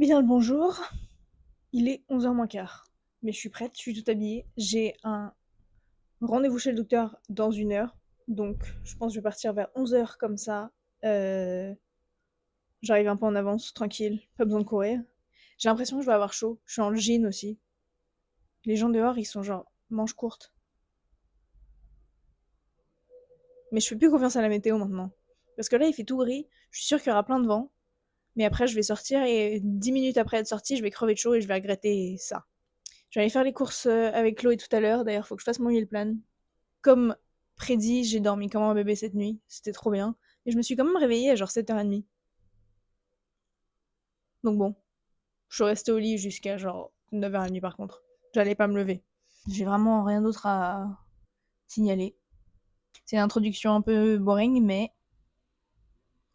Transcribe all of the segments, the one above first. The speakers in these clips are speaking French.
Bien le bonjour, il est 11h moins quart. Mais je suis prête, je suis toute habillée. J'ai un rendez-vous chez le docteur dans 1 heure. Donc je pense que je vais partir vers 11h comme ça. Euh, J'arrive un peu en avance, tranquille, pas besoin de courir. J'ai l'impression que je vais avoir chaud. Je suis en jean aussi. Les gens dehors, ils sont genre manches courtes. Mais je fais plus confiance à la météo maintenant. Parce que là, il fait tout gris. Je suis sûre qu'il y aura plein de vent. Mais après, je vais sortir et 10 minutes après être sortie, je vais crever de chaud et je vais regretter ça. J'allais faire les courses avec Chloé tout à l'heure. D'ailleurs, faut que je fasse mon meal plan. Comme prédit, j'ai dormi comme un bébé cette nuit. C'était trop bien. Et je me suis quand même réveillée à genre 7h30. Donc bon, je suis restée au lit jusqu'à genre 9h30 par contre. J'allais pas me lever. J'ai vraiment rien d'autre à signaler. C'est une introduction un peu boring, mais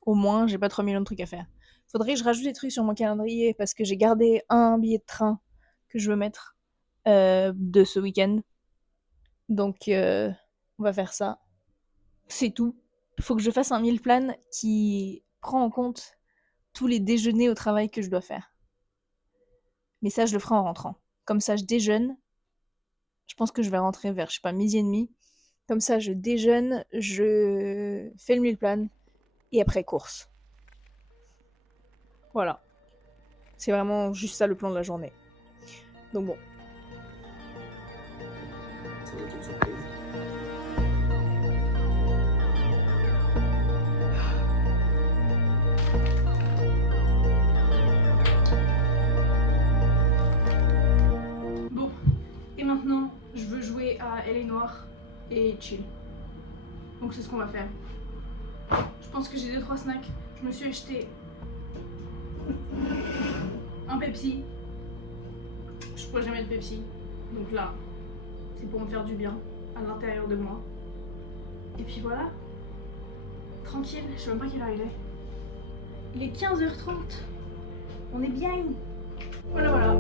au moins j'ai pas 3 millions de trucs à faire. Faudrait que je rajoute des trucs sur mon calendrier parce que j'ai gardé un billet de train que je veux mettre de ce week-end. Donc on va faire ça. C'est tout. Il faut que je fasse un meal plan qui prend en compte tous les déjeuners au travail que je dois faire. Mais ça, je le ferai en rentrant. Comme ça, je déjeune. Je pense que je vais rentrer vers, je sais pas, 12h30. Comme ça, je déjeune, je fais le meal plan et après course. Voilà. C'est vraiment juste ça le plan de la journée. Donc bon. Ça doit être une surprise. Bon. Et maintenant, je veux jouer à Elle est noire et chill. Donc c'est ce qu'on va faire. Je pense que j'ai 2-3 snacks. Je me suis acheté un Pepsi. Je pourrais jamais de Pepsi. Donc là, c'est pour me faire du bien à l'intérieur de moi. Et puis voilà. Tranquille, je sais même pas quelle heure il est. Il est 15h30. On est bien. Voilà, voilà.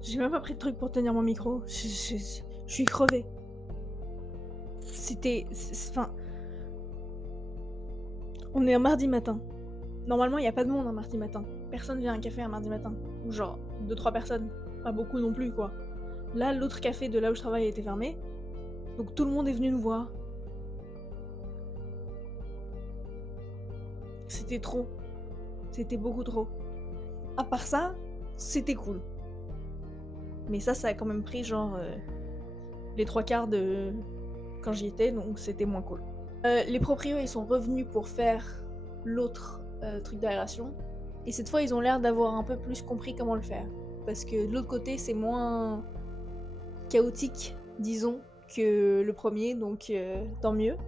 J'ai même pas pris de truc pour tenir mon micro. Je suis crevée. Enfin, on est un mardi matin. Normalement, il y a pas de monde un mardi matin. Personne vient à un café un mardi matin. Ou genre, 2-3 personnes. Pas beaucoup non plus, quoi. Là, l'autre café de là où je travaille était fermé. Donc tout le monde est venu nous voir. C'était trop. C'était beaucoup trop. À part ça, c'était cool. Mais ça a quand même pris genre les 3 quarts de quand j'y étais, donc c'était moins cool. Les proprios, ils sont revenus pour faire l'autre truc d'aération. Et cette fois, ils ont l'air d'avoir un peu plus compris comment le faire. Parce que de l'autre côté, c'est moins chaotique, disons, que le premier, donc tant mieux.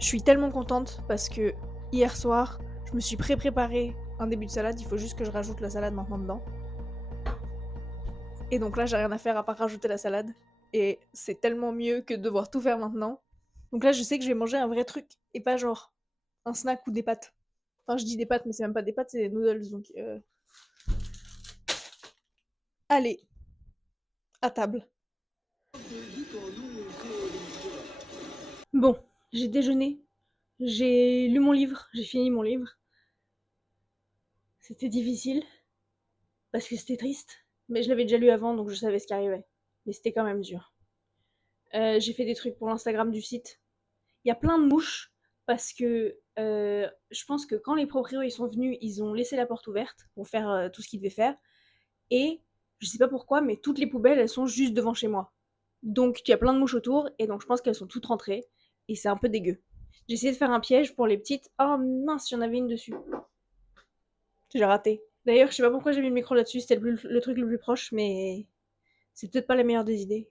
Je suis tellement contente parce que hier soir, je me suis préparé un début de salade, il faut juste que je rajoute la salade maintenant dedans. Et donc là, j'ai rien à faire à part rajouter la salade. Et c'est tellement mieux que de devoir tout faire maintenant. Donc là, je sais que je vais manger un vrai truc et pas genre un snack ou des pâtes. Enfin, je dis des pâtes, mais c'est même pas des pâtes, c'est des noodles. Donc, allez, à table. Bon, j'ai déjeuné, j'ai lu mon livre, j'ai fini mon livre. C'était difficile parce que c'était triste, mais je l'avais déjà lu avant, donc je savais ce qui arrivait. Mais c'était quand même dur. J'ai fait des trucs pour l'Instagram du site. Il y a plein de mouches parce que je pense que quand les proprios ils sont venus, ils ont laissé la porte ouverte pour faire tout ce qu'ils devaient faire. Et je sais pas pourquoi, mais toutes les poubelles, elles sont juste devant chez moi. Donc il y a plein de mouches autour, et donc je pense qu'elles sont toutes rentrées. Et c'est un peu dégueu. J'ai essayé de faire un piège pour les petites. Oh mince, il y en avait une dessus. J'ai raté. D'ailleurs, je sais pas pourquoi j'ai mis le micro là-dessus, c'était le truc le plus proche, mais c'est peut-être pas la meilleure des idées.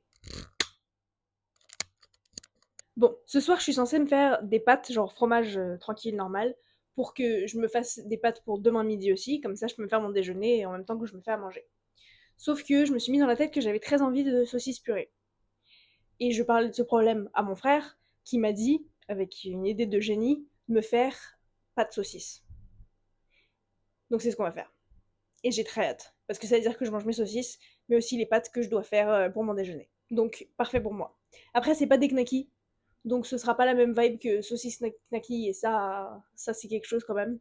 Bon, ce soir, je suis censée me faire des pâtes, genre fromage tranquille, normal, pour que je me fasse des pâtes pour demain midi aussi, comme ça je peux me faire mon déjeuner et en même temps que je me fais à manger. Sauf que je me suis mis dans la tête que j'avais très envie de saucisses purée. Et je parlais de ce problème à mon frère, qui m'a dit, avec une idée de génie, de me faire pâtes saucisses. Donc c'est ce qu'on va faire. Et j'ai très hâte, parce que ça veut dire que je mange mes saucisses, mais aussi les pâtes que je dois faire pour mon déjeuner. Donc parfait pour moi. Après, c'est pas des knackis, donc ce sera pas la même vibe que saucisse knacky, et ça c'est quelque chose quand même.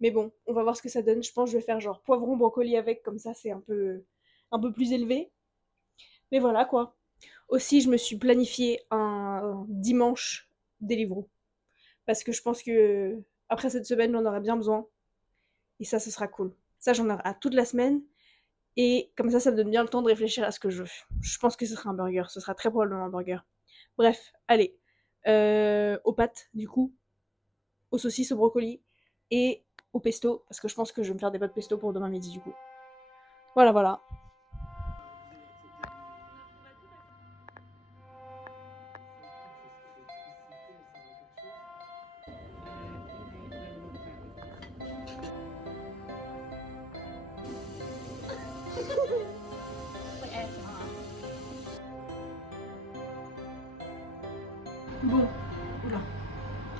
Mais bon, on va voir ce que ça donne. Je pense que je vais faire genre poivron brocoli avec, comme ça c'est un peu plus élevé. Mais voilà quoi. Aussi, je me suis planifié un dimanche Deliveroo. Parce que je pense que après cette semaine, j'en aurai bien besoin. Et ça, ce sera cool. Ça, j'en aurai à toute la semaine. Et comme ça me donne bien le temps de réfléchir à ce que je veux. Je pense que ce sera un burger. Ce sera très probablement un burger. Bref, allez. Aux pâtes, du coup. Aux saucisses, au brocoli. Et au pesto. Parce que je pense que je vais me faire des pâtes pesto pour demain midi, du coup. Voilà, voilà. Bon, oula.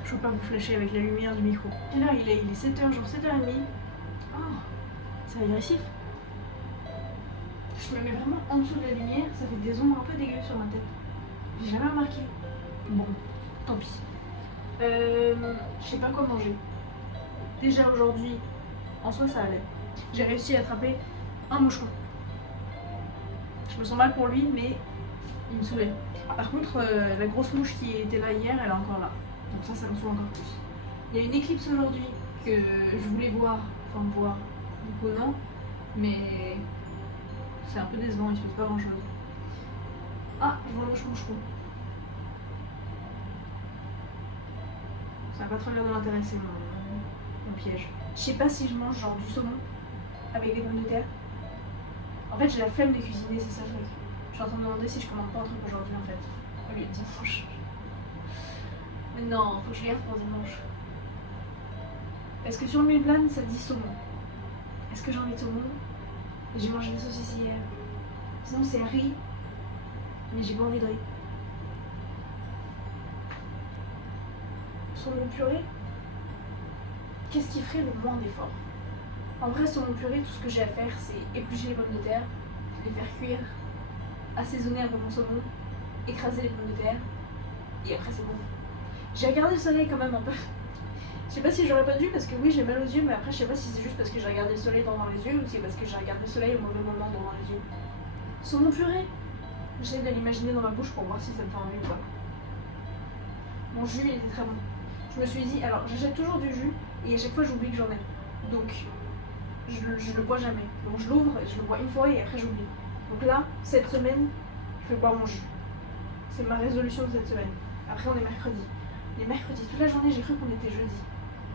Je peux pas vous flasher avec la lumière du micro. Et là, il est 7h, genre 7h30. Oh, c'est agressif. Je me mets vraiment en dessous de la lumière, ça fait des ombres un peu dégueu sur ma tête. J'ai jamais remarqué. Bon, tant pis. Je sais pas quoi manger. Déjà aujourd'hui, en soi ça allait. J'ai réussi à attraper un moucheron. Je me sens mal pour lui, mais il me saoulait. Par contre, la grosse mouche qui était là hier, elle est encore là. Donc ça me saoule encore plus. Il y a une éclipse aujourd'hui que je voulais voir, enfin voir, du coup non, mais c'est un peu décevant, il se passe pas grand chose. Ah, je vois le moucheron. Ça va pas trop l'air de m'intéresser mon piège. Je sais pas si je mange genre du saumon avec des pommes de terre. En fait, j'ai la flemme de cuisiner, c'est ça le truc. Je suis en train de me demander si je commande pas un truc aujourd'hui en fait. Au lieu de dimanche. Mais non, faut que je regarde pour dimanche. Parce que sur le meal plan, ça dit saumon. Est-ce que j'ai envie de saumon? J'ai mangé des saucisses hier. Sinon, c'est riz. Mais j'ai pas envie de riz. Saumon purée? Qu'est-ce qui ferait le moins d'efforts? En vrai, saumon purée, tout ce que j'ai à faire, c'est éplucher les pommes de terre, les faire cuire, assaisonner un peu mon saumon, écraser les pommes de terre, et après c'est bon. J'ai regardé le soleil quand même un peu. Je sais pas si j'aurais pas dû parce que oui, j'ai mal aux yeux, mais après je sais pas si c'est juste parce que j'ai regardé le soleil dans les yeux ou si c'est parce que j'ai regardé le soleil au mauvais moment dans les yeux. Saumon purée? J'essaie de l'imaginer dans ma bouche pour voir si ça me fait envie ou pas. Mon jus, il était très bon. Je me suis dit, alors j'achète toujours du jus et à chaque fois j'oublie que j'en ai. Donc je le bois jamais. Donc je l'ouvre, je le bois une fois et après j'oublie. Donc là, cette semaine, je vais boire mon jus. C'est ma résolution de cette semaine. Après on est mercredi. Les mercredis, toute la journée, j'ai cru qu'on était jeudi.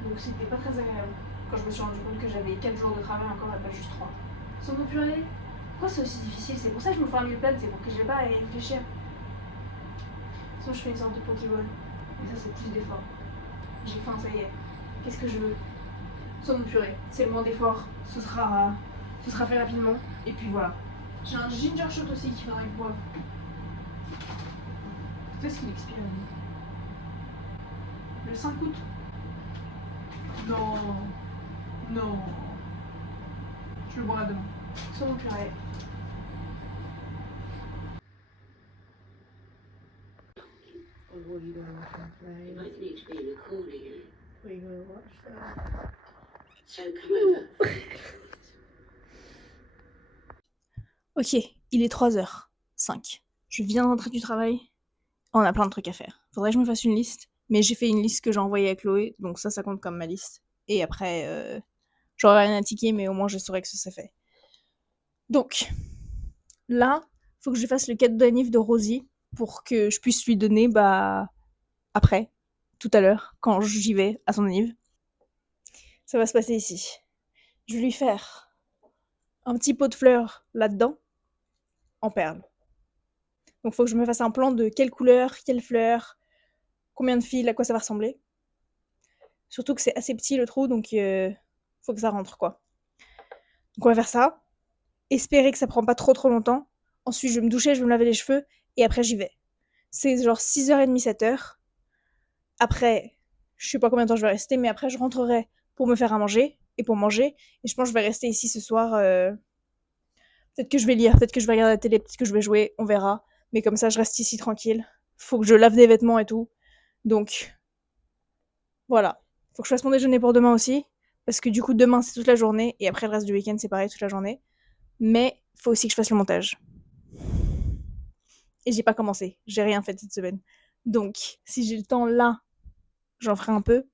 Donc c'était pas très agréable. Quand je me suis rendu compte que j'avais 4 jours de travail encore et pas juste 3. Saumon purée? Pourquoi c'est aussi difficile? C'est pour ça que je me fais un meal plan, c'est pour que j'ai pas à y réfléchir. Sinon je fais une sorte de pokéball. Mais ça c'est plus d'effort. J'ai faim, ça y est. Qu'est-ce que je veux? Saumon purée. C'est le moins d'effort. Ce sera fait rapidement. Et puis voilà. J'ai un ginger shot aussi qui vient avec poivre. Quand est-ce qu'il expire lui? Le 5 août. Non. Non. Je le boirai demain. Saumon purée. What are you gonna watch on play? It might need to be recording. What are you gonna watch then? So come over. Ok, il est 3h05. Je viens de rentrer du travail. On a plein de trucs à faire. Faudrait que je me fasse une liste. Mais j'ai fait une liste que j'ai envoyée à Chloé, donc ça compte comme ma liste. Et après, j'aurai rien à ticker, mais au moins je saurai que ça s'est fait. Donc, là, faut que je fasse le cadeau d'anniv de Rosie pour que je puisse lui donner, après, tout à l'heure, quand j'y vais à son anniv. Ça va se passer ici. Je vais lui faire un petit pot de fleurs là-dedans, en perles. Donc, faut que je me fasse un plan de quelle couleur, quelle fleur, combien de fils, à quoi ça va ressembler. Surtout que c'est assez petit le trou, donc faut que ça rentre, quoi. Donc, on va faire ça. Espérer que ça prend pas trop longtemps. Ensuite, je vais me doucher, je vais me laver les cheveux, et après, j'y vais. C'est genre 6h30, 7h. Après, je sais pas combien de temps je vais rester, mais après, je rentrerai pour me faire à manger et pour manger. Et je pense que je vais rester ici ce soir. Peut-être que je vais lire, peut-être que je vais regarder la télé, peut-être que je vais jouer, on verra. Mais comme ça, je reste ici tranquille. Faut que je lave des vêtements et tout. Donc, voilà. Faut que je fasse mon déjeuner pour demain aussi. Parce que du coup, demain, c'est toute la journée. Et après, le reste du week-end, c'est pareil, toute la journée. Mais faut aussi que je fasse le montage. Et j'ai pas commencé. J'ai rien fait cette semaine. Donc, si j'ai le temps là, j'en ferai un peu.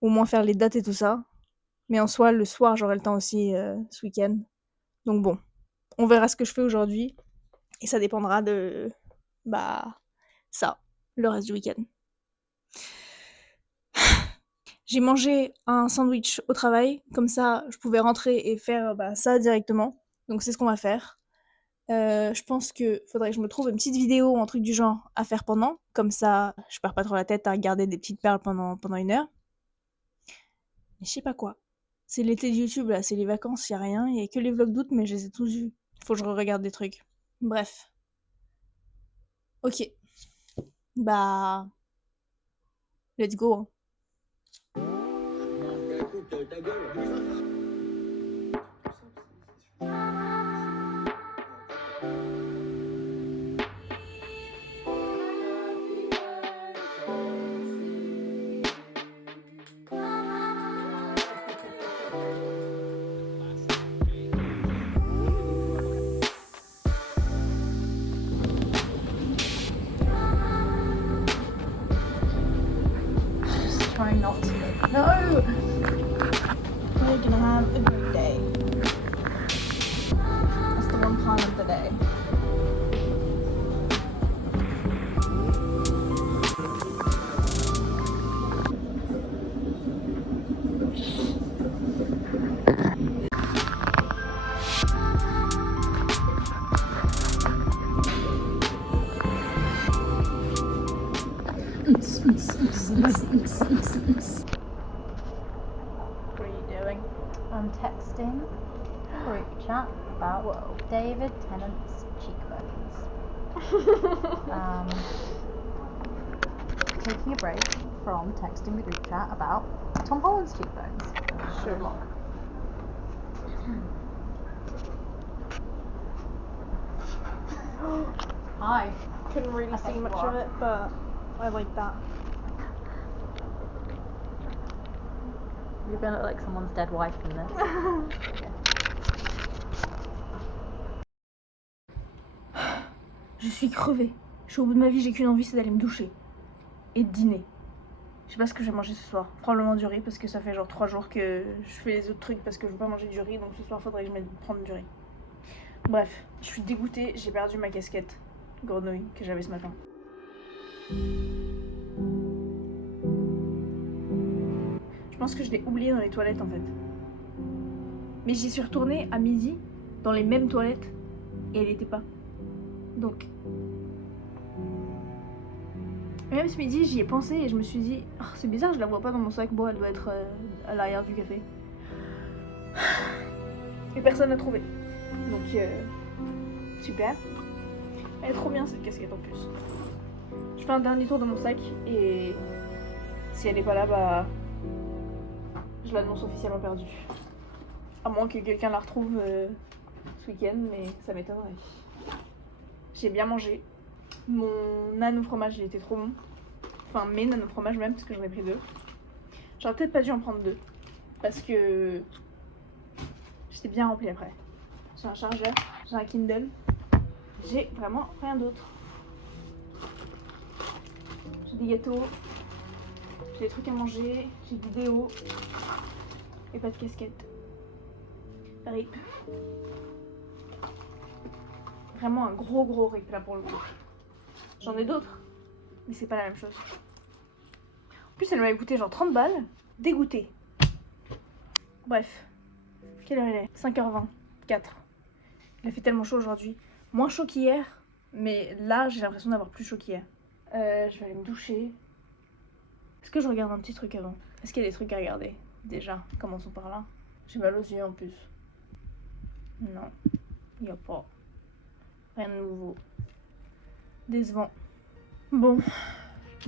Au moins faire les dates et tout ça. Mais en soi, le soir, j'aurai le temps aussi ce week-end. Donc bon, on verra ce que je fais aujourd'hui. Et ça dépendra de, ça, le reste du week-end. J'ai mangé un sandwich au travail. Comme ça, je pouvais rentrer et faire ça directement. Donc c'est ce qu'on va faire. Je pense que faudrait que je me trouve une petite vidéo ou un truc du genre à faire pendant. Comme ça, je perds pas trop la tête à regarder des petites perles pendant 1 heure. Mais je sais pas quoi. C'est l'été de YouTube, là, c'est les vacances, y a rien. Y a que les vlogs d'août, mais je les ai tous vus. Faut que je regarde des trucs. Bref. Ok. Let's go. Hein. Écoute, ta gueule. Trying not to. No! We're gonna have a great day. That's the one plan of the day. What are you doing? I'm texting group chat about David Tennant's cheekbones. Taking a break from texting the group chat about Tom Holland's cheekbones. Sure. Hi. Couldn't really see much of it, but I like that. You're gonna look like someone's dead wife in this. Je suis crevée. Je suis au bout de ma vie, j'ai qu'une envie, c'est d'aller me doucher. Et de dîner. Je sais pas ce que je vais manger ce soir. Probablement du riz, parce que ça fait genre 3 jours que je fais les autres trucs parce que je veux pas manger du riz, donc ce soir faudrait que je m'aille prendre du riz. Bref, je suis dégoûtée, j'ai perdu ma casquette grenouille que j'avais ce matin. Je pense que je l'ai oubliée dans les toilettes en fait. Mais j'y suis retournée à midi dans les mêmes toilettes et elle était pas. Donc. Et même ce midi, j'y ai pensé et je me suis dit, oh, c'est bizarre, je la vois pas dans mon sac. Bon, elle doit être à l'arrière du café. Et personne l'a trouvée. Donc, super. Elle est trop bien cette casquette en plus. Je fais un dernier tour dans mon sac et si elle est pas là, je l'annonce officiellement perdue. À moins que quelqu'un la retrouve ce week-end, mais ça m'étonnerait. J'ai bien mangé. Mon nano fromage, il était trop bon. Enfin, mes nano fromages même, parce que j'en ai pris 2. J'aurais peut-être pas dû en prendre 2. Parce que j'étais bien remplie après. J'ai un chargeur, j'ai un Kindle. J'ai vraiment rien d'autre. J'ai des gâteaux, des trucs à manger, j'ai des déos et pas de casquette. RIP. Vraiment un gros RIP là pour le coup. J'en ai d'autres, mais c'est pas la même chose. En plus, elle m'avait coûté genre 30 balles. Dégoûtée. Bref. Quelle heure il est? 5h24. Il a fait tellement chaud aujourd'hui. Moins chaud qu'hier, mais là, j'ai l'impression d'avoir plus chaud qu'hier. Je vais aller me doucher. Est-ce que je regarde un petit truc avant? Est-ce qu'il y a des trucs à regarder? Déjà, commençons par là. J'ai mal aux yeux en plus. Non, il n'y a pas. Rien de nouveau. Décevant. Bon.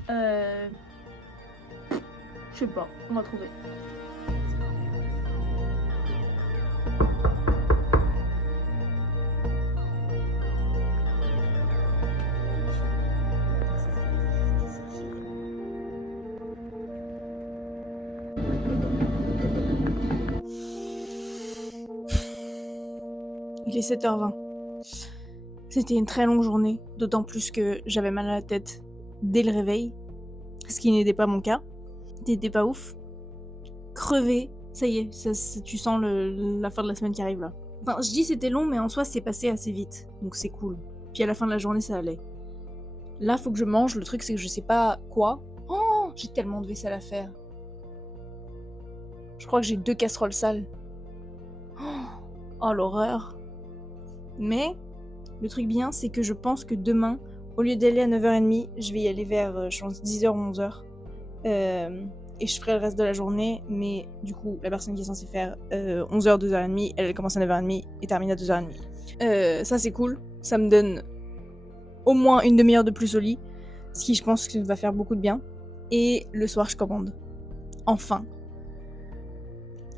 Je sais pas, on va trouver. Il est 7h20. C'était une très longue journée, d'autant plus que j'avais mal à la tête dès le réveil, ce qui n'était pas mon cas. C'était pas ouf. Crevé, ça y est, tu sens la fin de la semaine qui arrive là. Enfin, je dis c'était long, mais en soi c'est passé assez vite, donc c'est cool. Puis à la fin de la journée ça allait. Là faut que je mange, le truc c'est que je sais pas quoi. Oh, j'ai tellement de vaisselle à faire. Je crois que j'ai 2 casseroles sales. Oh l'horreur. Mais le truc bien, c'est que je pense que demain, au lieu d'aller à 9h30, je vais y aller vers, je pense, 10h ou 11h. Et je ferai le reste de la journée, mais du coup, la personne qui est censée faire 11h, 2h30, elle commence à 9h30 et termine à 2h30. Ça, c'est cool. Ça me donne au moins une demi-heure de plus au lit, ce qui, je pense, que va faire beaucoup de bien. Et le soir, je commande. Enfin.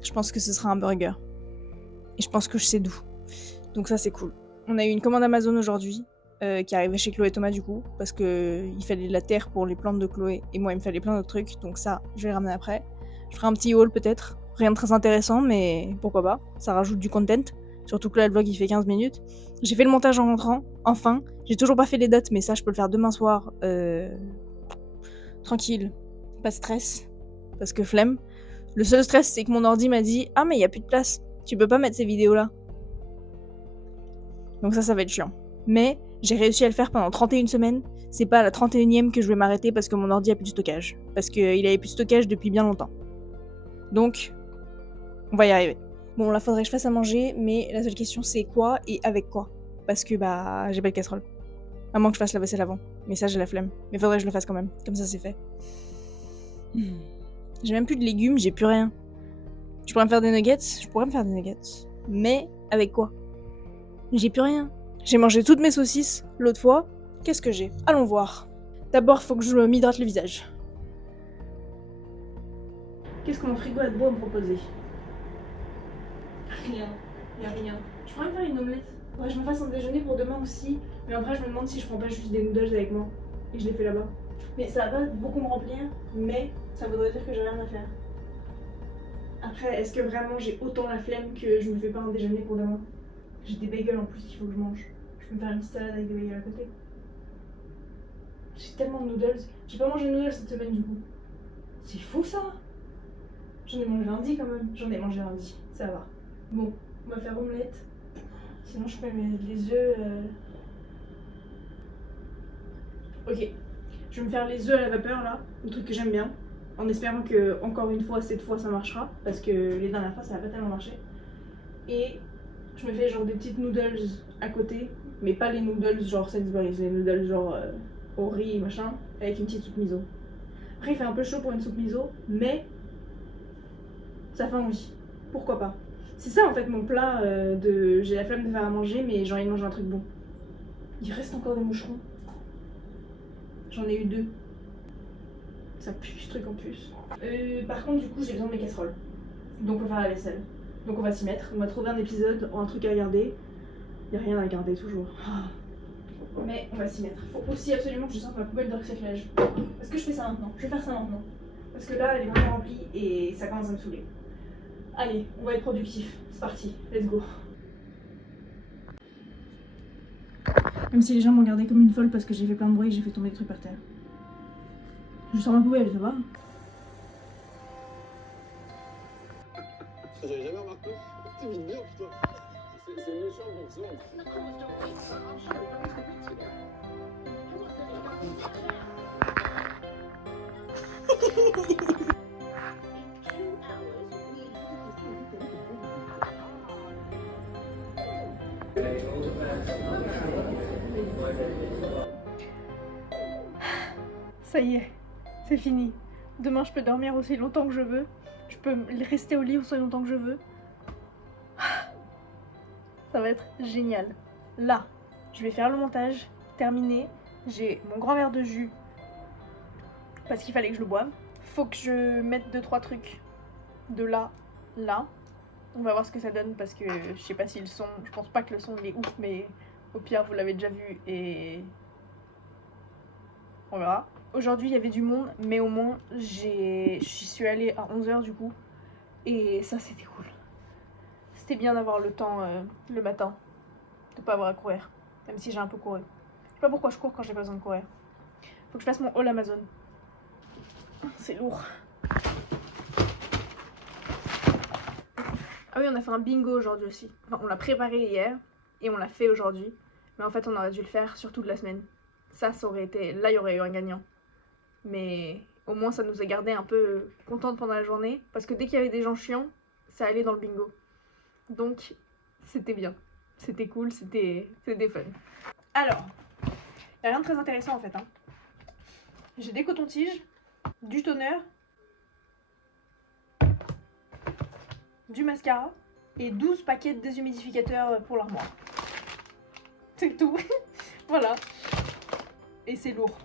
Je pense que ce sera un burger. Et je pense que je sais d'où. Donc ça, c'est cool. On a eu une commande Amazon aujourd'hui, qui arrivait chez Chloé et Thomas du coup, parce que il fallait de la terre pour les plantes de Chloé, et moi il me fallait plein d'autres trucs, donc ça, je vais le ramener après. Je ferai un petit haul peut-être, rien de très intéressant, mais pourquoi pas, ça rajoute du content, surtout que là le vlog il fait 15 minutes. J'ai fait le montage en rentrant, enfin, j'ai toujours pas fait les dates, mais ça je peux le faire demain soir, tranquille, pas de stress, parce que flemme. Le seul stress c'est que mon ordi m'a dit « Ah mais y a plus de place, tu peux pas mettre ces vidéos là ». Donc ça va être chiant. Mais j'ai réussi à le faire pendant 31 semaines. C'est pas à la 31e que je vais m'arrêter parce que mon ordi a plus de stockage. Parce qu'il avait plus de stockage depuis bien longtemps. Donc, on va y arriver. Bon, là, faudrait que je fasse à manger, mais la seule question, c'est quoi et avec quoi. Parce que, j'ai pas de casserole. À moins que je fasse la vaisselle avant. Mais ça, j'ai la flemme. Mais faudrait que je le fasse quand même. Comme ça, c'est fait. J'ai même plus de légumes, j'ai plus rien. Je pourrais me faire des nuggets. Mais avec quoi? J'ai plus rien. J'ai mangé toutes mes saucisses l'autre fois. Qu'est-ce que j'ai? Allons voir. D'abord, faut que je m'hydrate le visage. Qu'est-ce que mon frigo a de beau à me proposer? Rien. Y'a rien. Je pourrais me faire une omelette. Faudrait que je me fasse un déjeuner pour demain aussi. Mais après, je me demande si je prends pas juste des noodles avec moi. Et je les fais là-bas. Mais ça va pas beaucoup me remplir. Mais ça voudrait dire que j'ai rien à faire. Après, est-ce que vraiment j'ai autant la flemme que je me fais pas un déjeuner pour demain? J'ai des bagels en plus qu'il faut que je mange. Je peux me faire une petite salade avec des bagels à côté. J'ai tellement de noodles. J'ai pas mangé de noodles cette semaine du coup. C'est fou ça. J'en ai mangé lundi quand même. Ça va. Bon, on va faire omelette. Sinon je peux mettre les œufs. Ok. Je vais me faire les œufs à la vapeur là. Le truc que j'aime bien. En espérant que, encore une fois, cette fois ça marchera. Parce que les dernières fois ça a pas tellement marché. Et je me fais genre des petites noodles à côté, mais pas les noodles genre Sainsbury's, les noodles genre au riz machin, avec une petite soupe miso. Après il fait un peu chaud pour une soupe miso, mais ça fait envie. Pourquoi pas? C'est ça en fait mon plat de... J'ai la flemme de faire à manger, mais j'ai envie de manger un truc bon. Il reste encore des moucherons. J'en ai eu 2. Ça pue ce truc en plus. Par contre du coup j'ai besoin de mes casseroles. Donc on va faire la vaisselle. Donc on va s'y mettre, on va trouver un épisode, un truc à regarder. Y'a rien à regarder toujours. Mais on va s'y mettre. Faut aussi absolument que je sorte ma poubelle de recyclage. Est-ce que je fais ça maintenant? Je vais faire ça maintenant. Parce que là elle est vraiment remplie et ça commence à me saouler. Allez, on va être productif. C'est parti, let's go. Même si les gens m'ont regardé comme une folle parce que j'ai fait plein de bruit et que j'ai fait tomber des trucs par terre. Je sors ma poubelle, ça va? j'avais jamais remarqué. T'imites bien, putain. C'est méchant, bon, c'est bon. Ça y est, c'est fini. Demain, je peux dormir aussi longtemps que je veux. Je peux rester au lit aussi longtemps que je veux. Ça va être génial. Là, je vais faire le montage, terminé. J'ai mon grand verre de jus parce qu'il fallait que je le boive. Faut que je mette 2-3 trucs de là. On va voir ce que ça donne parce que je sais pas si le son, je pense pas que le son il est ouf, mais au pire vous l'avez déjà vu et on verra. Aujourd'hui il y avait du monde, mais au moins j'y suis allée à 11h du coup et ça c'était cool. C'était bien d'avoir le temps le matin, de pas avoir à courir, même si j'ai un peu couru. Je sais pas pourquoi je cours quand j'ai pas besoin de courir. Faut que je fasse mon haul Amazon. C'est lourd. Ah oui, on a fait un bingo aujourd'hui aussi. Enfin, on l'a préparé hier et on l'a fait aujourd'hui. Mais en fait, on aurait dû le faire sur toute la semaine. Ça aurait été... Là, il y aurait eu un gagnant. Mais au moins, ça nous a gardé un peu contentes pendant la journée. Parce que dès qu'il y avait des gens chiants, ça allait dans le bingo. Donc, c'était bien. C'était cool, c'était fun. Alors, il n'y a rien de très intéressant en fait. Hein. J'ai des cotons-tiges, du toner, du mascara et 12 paquets de déshumidificateurs pour l'armoire. C'est tout. Voilà. Et c'est lourd.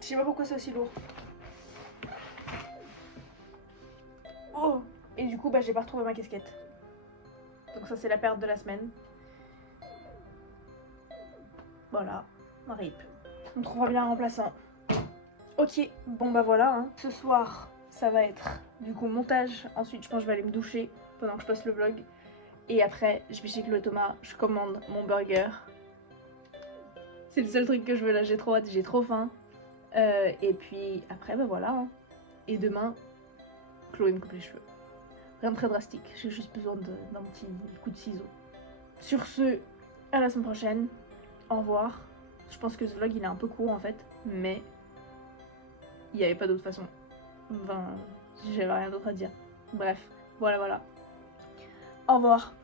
Je sais pas pourquoi c'est aussi lourd. Oh. Et du coup, bah, j'ai pas retrouvé ma casquette. Donc ça, c'est la perte de la semaine. Voilà. RIP. On trouvera bien un remplaçant. Ok. Bon bah voilà. Hein. Ce soir, ça va être du coup montage. Ensuite, je pense que je vais aller me doucher pendant que je passe le vlog. Et après, je vais chez Chloé Thomas. Je commande mon burger. C'est le seul truc que je veux là. J'ai trop hâte. J'ai trop faim. Et puis après, bah voilà. Hein. Et demain, Chloé me coupe les cheveux. Rien de très drastique. J'ai juste besoin d'un petit coup de ciseau. Sur ce, à la semaine prochaine. Au revoir. Je pense que ce vlog il est un peu court en fait. Mais il n'y avait pas d'autre façon. Enfin, j'avais rien d'autre à dire. Bref, voilà. Au revoir.